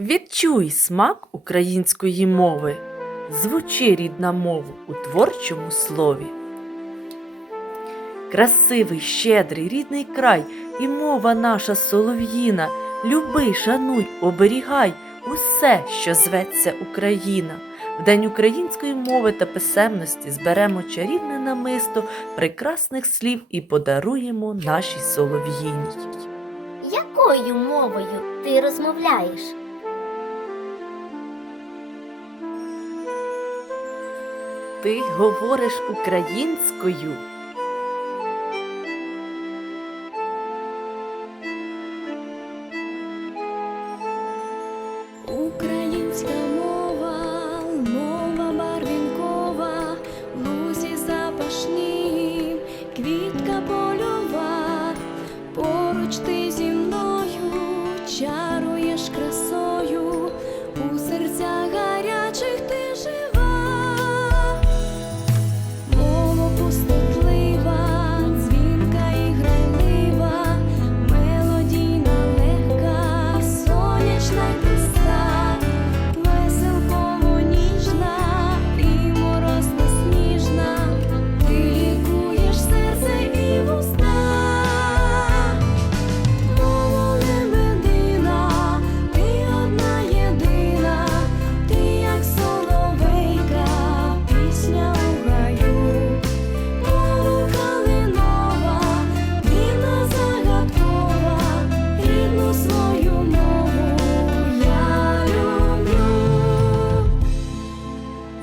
Відчуй смак української мови. Звучи рідна мова у творчому слові. Красивий, щедрий, рідний край і мова наша солов'їна. Люби, шануй, оберігай усе, що зветься Україна. В День української мови та писемності зберемо чарівне намисто прекрасних слів і подаруємо нашій солов'їні. Якою мовою ти розмовляєш? Ти говориш українською.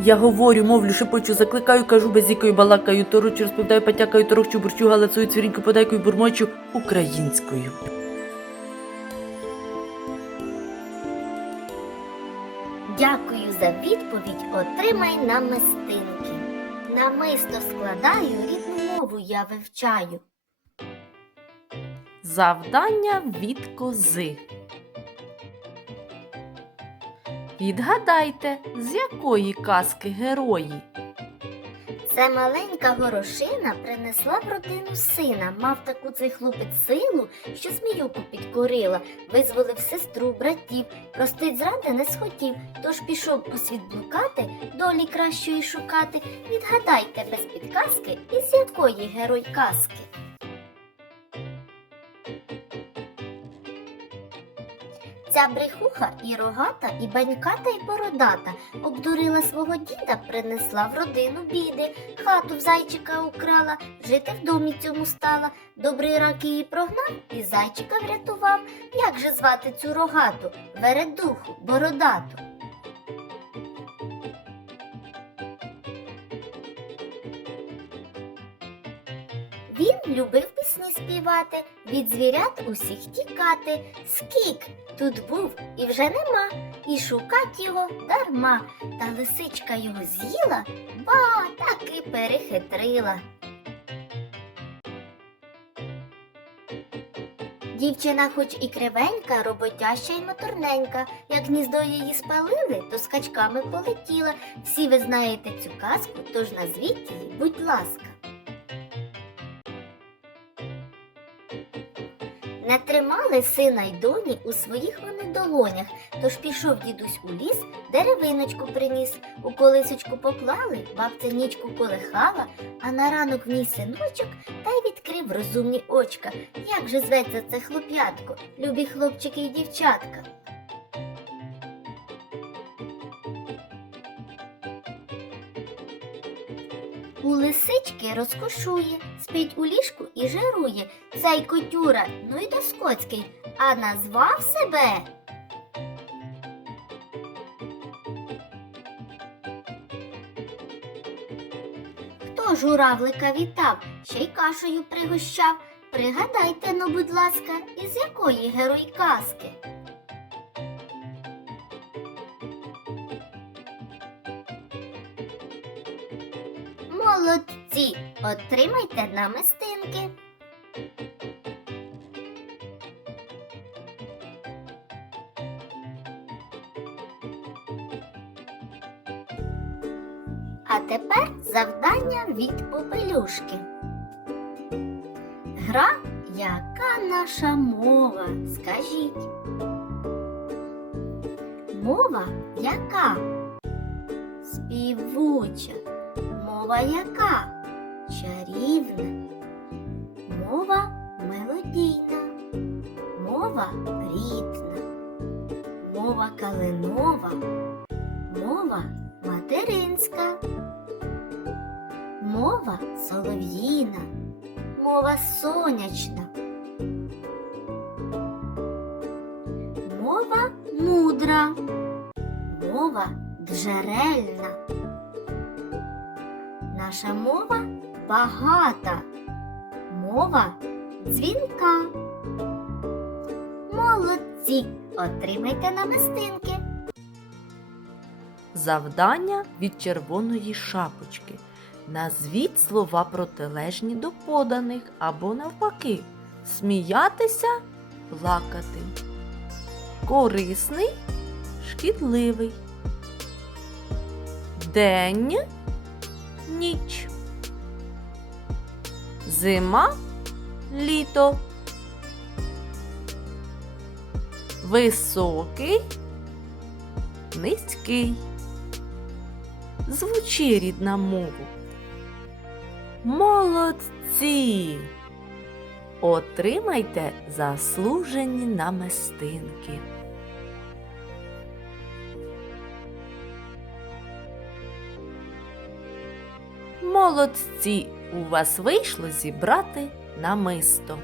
Я говорю, мовлю, шепочу, закликаю, кажу, безікою, балакаю, торочу, розповідаю, потякаю, торохчу, бурчу, галацую, цвіріньку, подайкою, бурмочу українською. Дякую за відповідь. Отримай намистинки. Намисто складаю, рідну мову я вивчаю. Завдання від кози. Відгадайте, з якої казки герої? Це маленька горошина принесла в родину сина. Мав таку цей хлопець силу, що зміюку підкорила, визволив сестру, братів, простить зради не схотів, тож пішов у світ блукати, долі кращої шукати. Відгадайте без підказки, із якої герой казки. Ця брехуха і рогата, і баньката, і бородата обдурила свого діда, принесла в родину біди, хату в зайчика украла, жити в домі цьому стала. Добрий рак її прогнав і зайчика врятував. Як же звати цю рогату, вередуху, бородату? Любив пісні співати, від звірят усіх тікати. Скік тут був і вже нема, і шукать його дарма. Та лисичка його з'їла, ба таки перехитрила. Дівчина, хоч і кривенька, роботяща й моторненька. Як гніздо її спалили, то скачками полетіла. Всі ви знаєте цю казку, тож назвіть її, будь ласка. Не тримали сина й доні у своїх вони долонях, тож пішов дідусь у ліс, деревиночку приніс, у колисочку поклали, бабця нічку колихала, а на ранок в ній синочок та й відкрив розумні очка. Як же зветься це хлоп'ятко, любі хлопчики й дівчатка? У лисички розкошує, спить у ліжку і жирує. Цей котюра, ну й доскоцький, а назвав себе. Хто журавлика вітав, ще й кашею пригощав? Пригадайте, ну, будь ласка, із якої герой казки? Молодці! Отримайте намистинки. А тепер завдання від попелюшки. Гра Яка наша мова? Скажіть. Мова яка? Співуча. Мова яка? Чарівна. Мова мелодійна. Мова рідна. Мова калинова. Мова материнська. Мова солов'їна. Мова сонячна. Мова мудра. Мова джерельна. Наша мова багата. Мова дзвінка. Молодці! Отримайте намистинки. Завдання від червоної шапочки. Назвіть слова протилежні до поданих або навпаки. Сміятися, плакати. Корисний, шкідливий. День, ніч. Зима, літо. Високий, низький. Звучи рідна мову. Молодці! Отримайте заслужені намистинки. Молодці! У вас вийшло зібрати намисто.